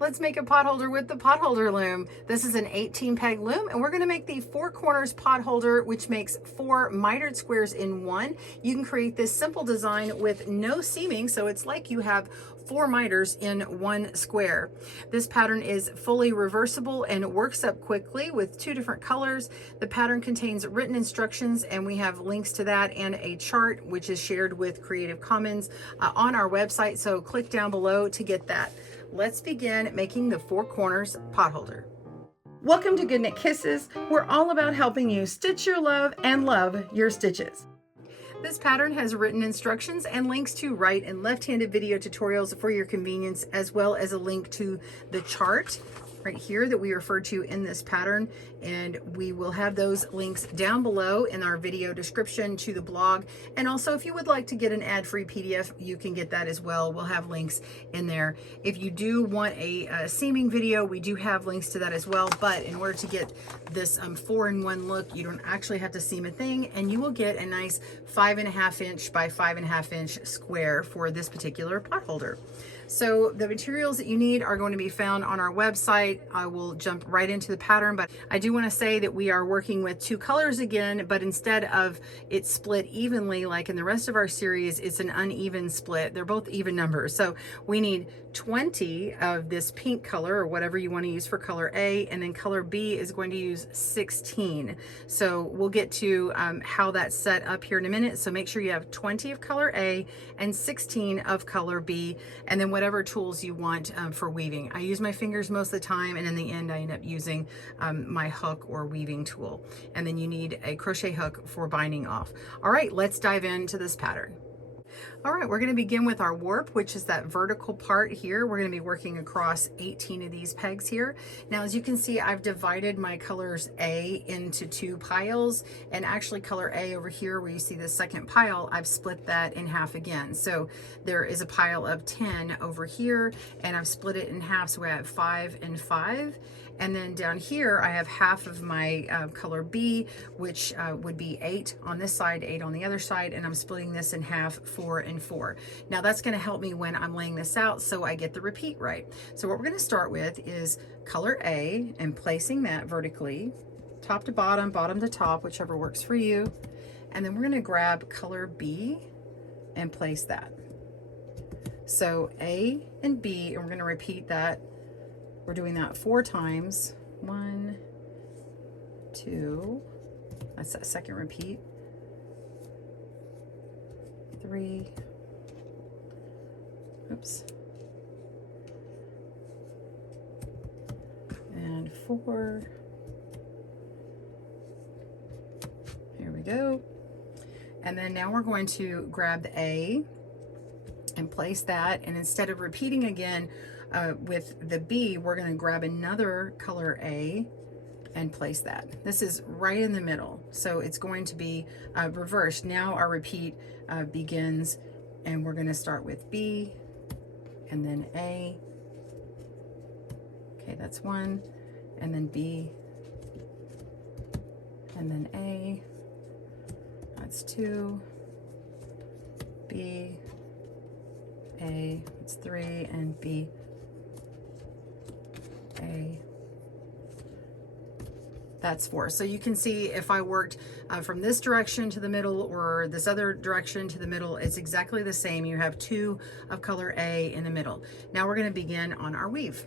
Let's make a potholder with the potholder loom. This is an 18 peg loom, and we're going to make the 4 corners potholder, which makes 4 mitered squares in one. You can create this simple design with no seaming, so it's like you have 4 miters in one square. This pattern is fully reversible and works up quickly with 2 different colors. The pattern contains written instructions, and we have links to that and a chart which is shared with Creative Commons on our website, so click down below to get that. Let's begin making the 4 corners potholder. Welcome to GoodKnit Kisses. We're all about helping you stitch your love and love your stitches. This pattern has written instructions and links to right and left-handed video tutorials for your convenience, as well as a link to the chart right here that we refer to in this pattern, and we will have those links down below in our video description to the blog. And also, if you would like to get an ad-free PDF, you can get that as well. We'll have links in there. If you do want a seaming video, we do have links to that as well, but in order to get this 4-in-1 look, you don't actually have to seam a thing, and you will get a nice 5.5 inch by 5.5 inch square for this particular potholder. So the materials that you need are going to be found on our website. I will jump right into the pattern, but I do want to say that we are working with 2 colors again, but instead of it split evenly like in the rest of our series, it's an uneven split. They're both even numbers. So we need 20 of this pink color, or whatever you want to use for color A, and then color B is going to use 16. So we'll get to how that's set up here in a minute. So make sure you have 20 of color A and 16 of color B, and then whatever tools you want for weaving. I use my fingers most of the time, and in the end I end up using my hook or weaving tool. And then you need a crochet hook for binding off. All right, let's dive into this pattern. All right, we're going to begin with our warp, which is that vertical part here. We're going to be working across 18 of these pegs here. Now, as you can see, I've divided my colors A into 2 piles, and actually color A over here where you see the second pile, I've split that in half again. So there is a pile of 10 over here, and I've split it in half, so I have 5 and 5. And then down here, I have half of my color B, which would be 8 on this side, 8 on the other side, and I'm splitting this in half, 4 and 4. Now that's gonna help me when I'm laying this out so I get the repeat right. So what we're gonna start with is color A and placing that vertically, top to bottom, bottom to top, whichever works for you. And then we're gonna grab color B and place that. So A and B, and we're gonna repeat that. We're doing that 4 times. 1, 2, that's that second repeat. 3, oops, and 4. Here we go. And then now we're going to grab the A and place that, and instead of repeating again with the B, we're going to grab another color A and place that. This is right in the middle, so it's going to be reversed. Now our repeat begins, and we're going to start with B and then A. Okay, that's 1, and then B, and then A. That's 2, B, A, it's 3, and B, A, that's 4. So you can see if I worked from this direction to the middle or this other direction to the middle, it's exactly the same. You have 2 of color A in the middle. Now we're going to begin on our weave.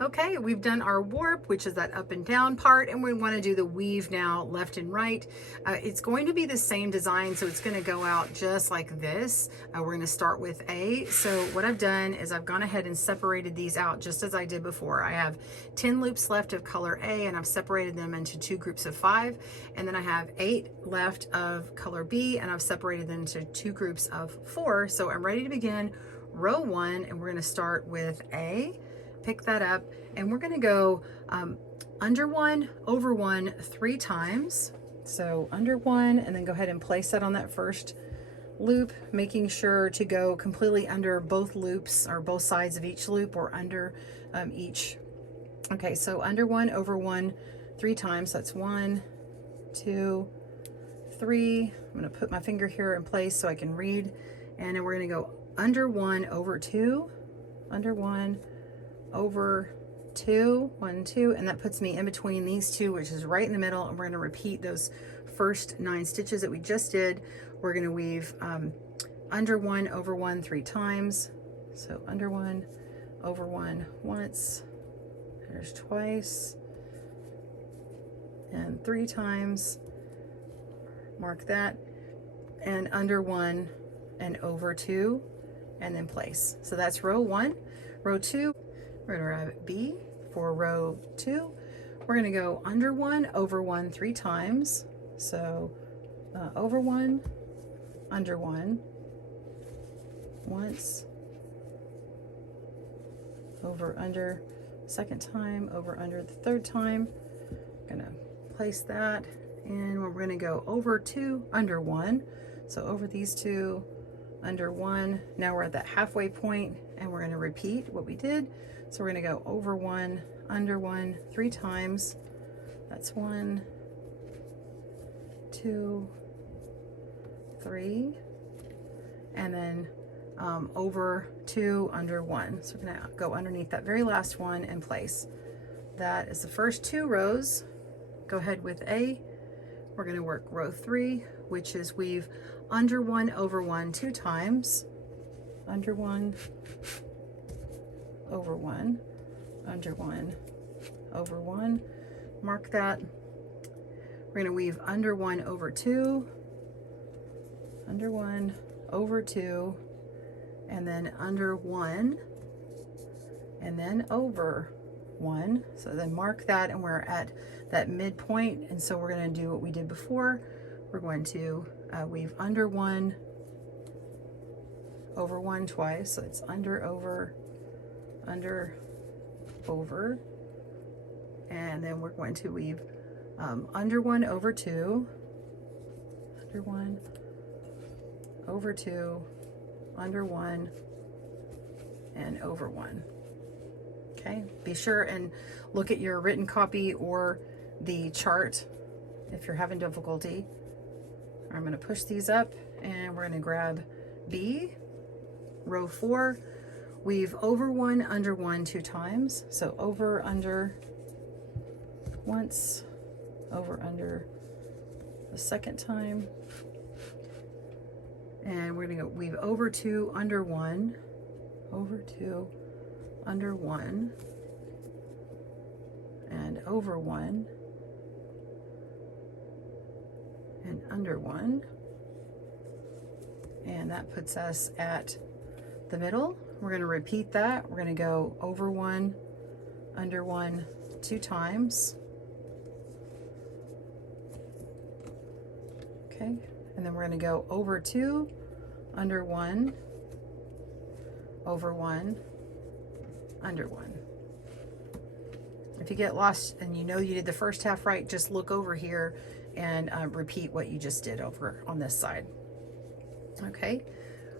Okay, we've done our warp, which is that up and down part, and we want to do the weave now, left and right. It's going to be the same design, so it's going to go out just like this. We're going to start with A. So what I've done is I've gone ahead and separated these out just as I did before. I have 10 loops left of color A, and I've separated them into 2 groups of 5. And then I have 8 left of color B, and I've separated them into 2 groups of 4. So I'm ready to begin row 1, and we're going to start with A. Pick that up, and we're going to go under 1, over 1 3 times. So under 1, and then go ahead and place that on that first loop, making sure to go completely under both loops, or both sides of each loop, or under each. Okay, so under 1, over 1 3 times. That's 1, 2, 3. I'm going to put my finger here in place so I can read, and then we're going to go under 1, over 2, under 1, over 2, 1, 2, and that puts me in between these two, which is right in the middle. And we're going to repeat those first 9 stitches that we just did. We're going to weave under 1 over 1 3 times. So under 1 over 1 once, there's twice, and 3 times. Mark that, and under 1 and over 2, and then place. So that's row 1. Row 2, we're going to grab B for row 2. We're going to go under 1 over 1 3 times. So over 1, under 1 once, over under second time, over under the third time. I'm going to place that, and we're going to go over 2, under 1. So over these 2, under 1. Now we're at that halfway point, and we're going to repeat what we did. So we're going to go over 1, under 1 3 times. That's 1, 2, 3, and then over 2, under 1. So we're going to go underneath that very last one and place. That is the first 2 rows. Go ahead with A. We're going to work row 3, which is weave under 1 over 1 2 times. Under 1 over 1, under 1 over 1. Mark that. We're going to weave under 1 over 2, under 1 over 2, and then under 1, and then over 1. So then mark that, and we're at that midpoint, and so we're going to do what we did before. We're going to weave under 1 over 1 twice. So it's under, over, and then we're going to weave under 1 over 2, under 1 over 2, under 1, and over 1. Okay, be sure and look at your written copy or the chart if you're having difficulty. I'm going to push these up, and we're going to grab B, row 4, weave over 1, under 1 2 times. So over, under once, over, under the second time, and we're going to weave over 2, under 1, over 2, under 1, and over 1, and under 1, and that puts us at the middle. We're going to repeat that. We're going to go over 1, under 1 2 times. Okay, and then we're going to go over 2, under 1, over 1, under 1. If you get lost and you know you did the first half right, just look over here and repeat what you just did over on this side. Okay,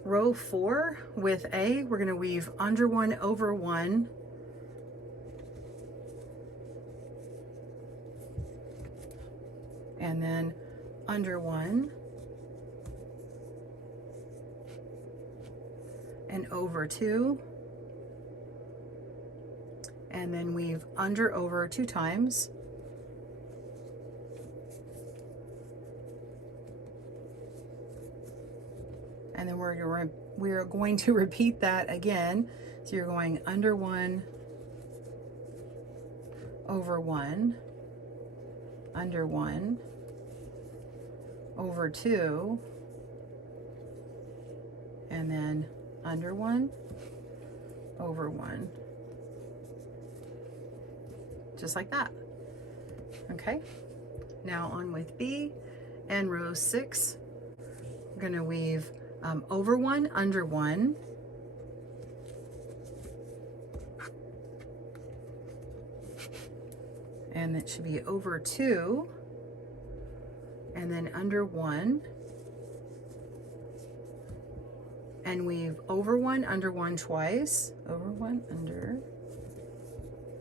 row 4 with A, we're going to weave under 1 over 1, and then under 1, and over 2, and then weave under, over 2 times, and then we're going to repeat that again. So you're going under 1, over 1, under 1, over 2, and then under 1, over 1, just like that. Okay, now on with B, and row 6, we're going to weave over 1, under 1, and it should be over 2, and then under 1, and weave over 1, under 1 twice, over 1, under,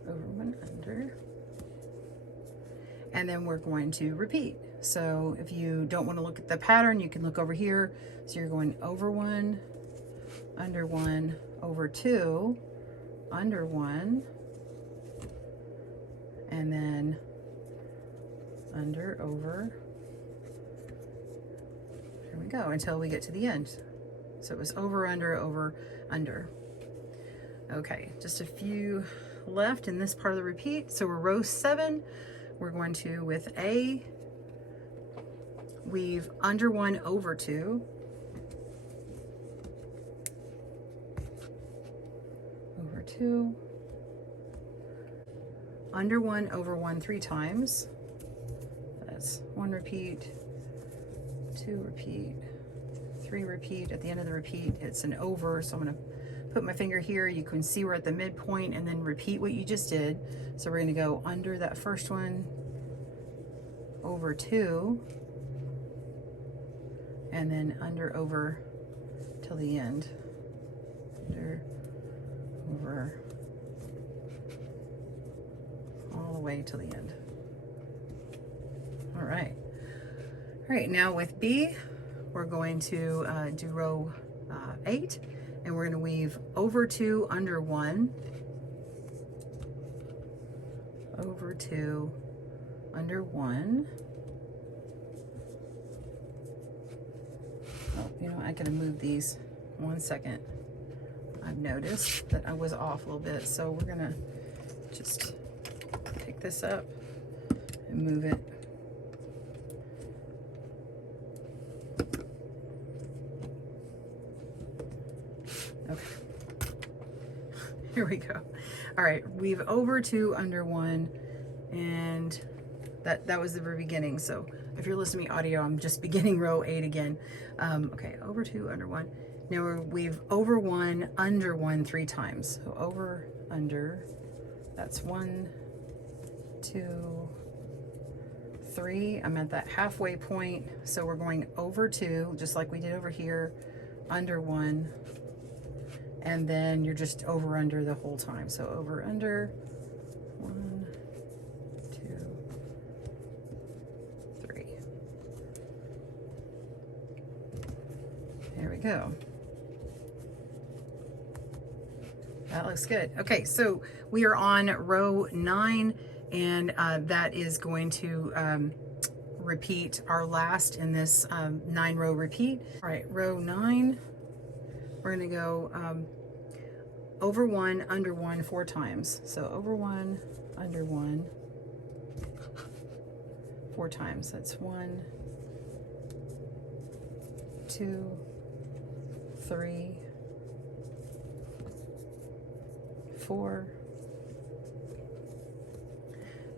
over 1, under, and then we're going to repeat. So if you don't want to look at the pattern, you can look over here. So you're going over 1, under 1, over 2, under one, and then under, over. There we go, until we get to the end. So it was over, under, under. Okay, just a few left in this part of the repeat. So we're row 7. We're going to, with A, weave under 1, over 2. Over 2. Under 1, over 1 3 times. That's 1 repeat, 2 repeat, 3 repeat. At the end of the repeat, it's an over, so I'm going to put my finger here. You can see we're at the midpoint, and then repeat what you just did. So we're going to go under that first one, over 2, and then under, over till the end. Under, over, all the way till the end. All right. All right, now with B, we're going to do row 8, and we're going to weave over 2, under 1, over 2, under 1. Oh, you know, I gotta move these 1 second. I've noticed that I was off a little bit, so we're gonna just pick this up and move it. Okay. Here we go. All right, weave over 2, under 1, and that was the very beginning. So if you're listening to me audio, I'm just beginning row 8 again. Okay, over 2, under 1. Now we'll weave over 1, under 1 3 times. So over, under, that's 1, 2, 3. I'm at that halfway point. So we're going over 2, just like we did over here, under 1, and then you're just over, under the whole time. So over, under, 1, 2, 3. There we go. That looks good. Okay, so we are on row 9, and that is going to repeat our last in this 9-row repeat. All right, row 9, we're going to go over 1, under 1 4 times. So over 1, under 1 4 times. That's 1, 2, 3, 4,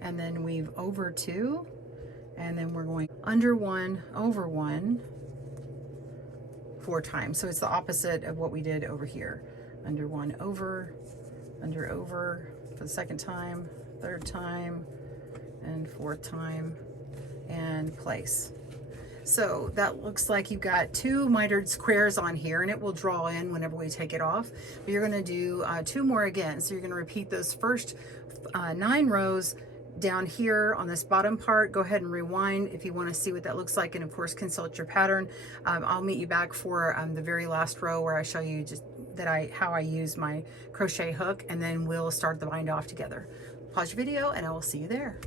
and then weave over 2, and then we're going under 1, over 1 4 times. So it's the opposite of what we did over here. Under 1, over, under, over for the second time, third time, and fourth time, and place. So that looks like you've got 2 mitered squares on here, and it will draw in whenever we take it off. But you're going to do 2 more again. So you're going to repeat those first 9 rows down here on this bottom part. Go ahead and rewind if you want to see what that looks like, and of course consult your pattern. I'll meet you back for the very last row where I show you just that how I use my crochet hook, and then we'll start the bind off together. Pause your video and I will see you there.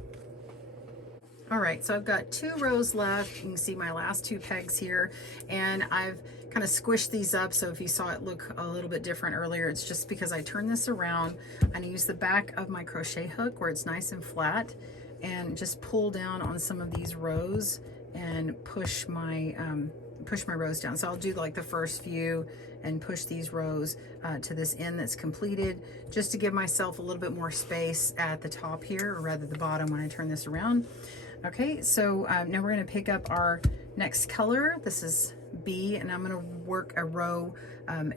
All right, so I've got 2 rows left. You can see my last 2 pegs here, and I've kind of squished these up. So if you saw it look a little bit different earlier, it's just because I turned this around and I use the back of my crochet hook where it's nice and flat, and just pull down on some of these rows and push my rows down. So I'll do like the first few and push these rows to this end that's completed, just to give myself a little bit more space at the top here, or rather the bottom when I turn this around. Okay, so now we're going to pick up our next color. This is B, and I'm going to work a row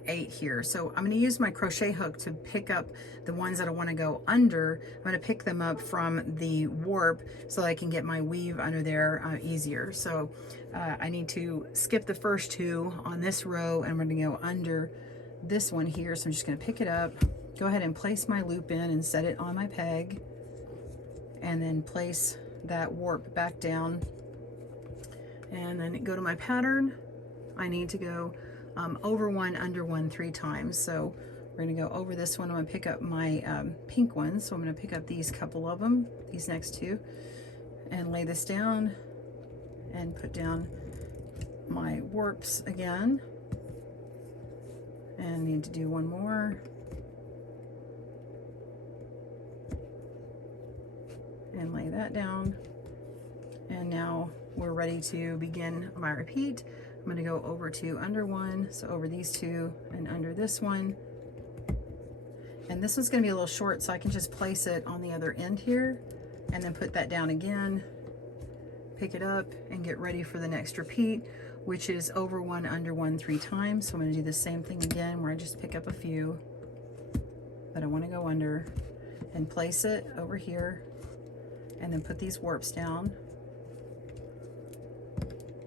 8 here. So I'm going to use my crochet hook to pick up the ones that I want to go under. I'm going to pick them up from the warp so I can get my weave under there easier. So I need to skip the first 2 on this row, and I'm going to go under this one here. So I'm just going to pick it up, go ahead and place my loop in and set it on my peg, and then place that warp back down, and then go to my pattern. I need to go over 1, under 1 3 times. So We're gonna go over this one. I'm gonna pick up my pink one. So I'm gonna pick up these couple of them, these next two, and lay this down and put down my warps again. And need to do one more. And lay that down. And now we're ready to begin my repeat. I'm gonna go over to under one, so over these two and under this one. And this one's gonna be a little short, so I can just place it on the other end here and then put that down again, pick it up and get ready for the next repeat, which is over one, under one 3 times. So I'm gonna do the same thing again where I just pick up a few that I wanna go under and place it over here and then put these warps down.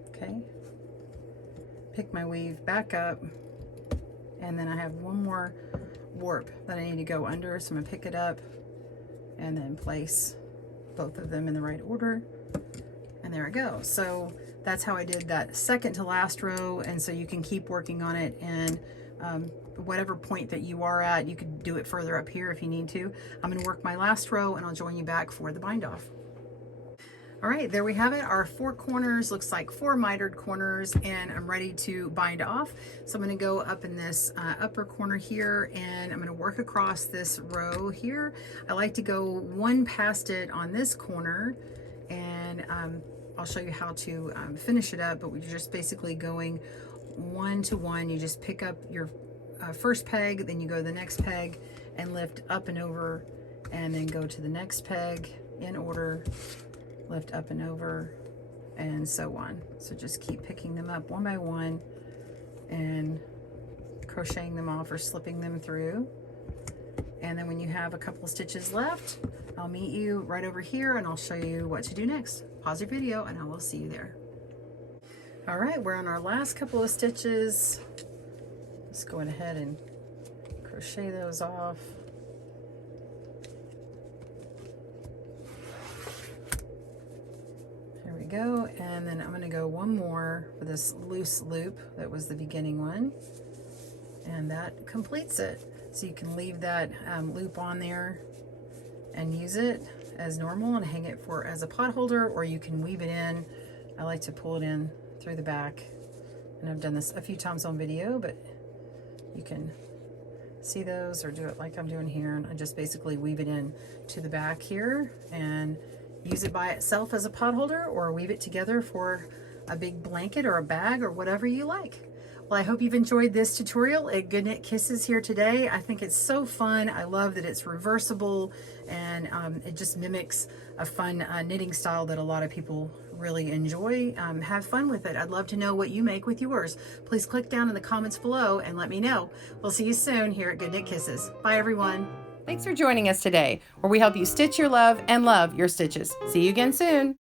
Okay. Pick my weave back up, and then I have one more warp that I need to go under, so I'm gonna pick it up and then place both of them in the right order, and there I go. So that's how I did that second to last row, and so you can keep working on it, and whatever point that you are at, you could do it further up here if you need to. I'm gonna work my last row and I'll join you back for the bind off. All right, there we have it. Our 4 corners, looks like 4 mitered corners, and I'm ready to bind off. So I'm gonna go up in this upper corner here, and I'm gonna work across this row here. I like to go one past it on this corner, and I'll show you how to finish it up, but we're just basically going 1 to 1. You just pick up your first peg, then you go to the next peg and lift up and over, and then go to the next peg in order, lift up and over, and so on. So just keep picking them up one by one and crocheting them off or slipping them through. And then when you have a couple of stitches left, I'll meet you right over here and I'll show you what to do next. Pause your video and I will see you there. All right, we're on our last couple of stitches. Let's go ahead and crochet those off. There we go, and then I'm gonna go one more for this loose loop that was the beginning one, and that completes it. So you can leave that loop on there and use it as normal and hang it for as a pot holder, or you can weave it in. I like to pull it in through the back, and I've done this a few times on video, but you can see those or do it like I'm doing here, and I just basically weave it in to the back here and use it by itself as a pot holder, or weave it together for a big blanket or a bag or whatever you like. Well, I hope you've enjoyed this tutorial at GoodKnit Kisses here today. I think it's so fun. I love that it's reversible, and it just mimics a fun knitting style that a lot of people really enjoy. Have fun with it. I'd love to know what you make with yours. Please click down in the comments below and let me know. We'll see you soon here at GoodKnit Kisses. Bye everyone. Thanks for joining us today, where we help you stitch your love and love your stitches. See you again soon.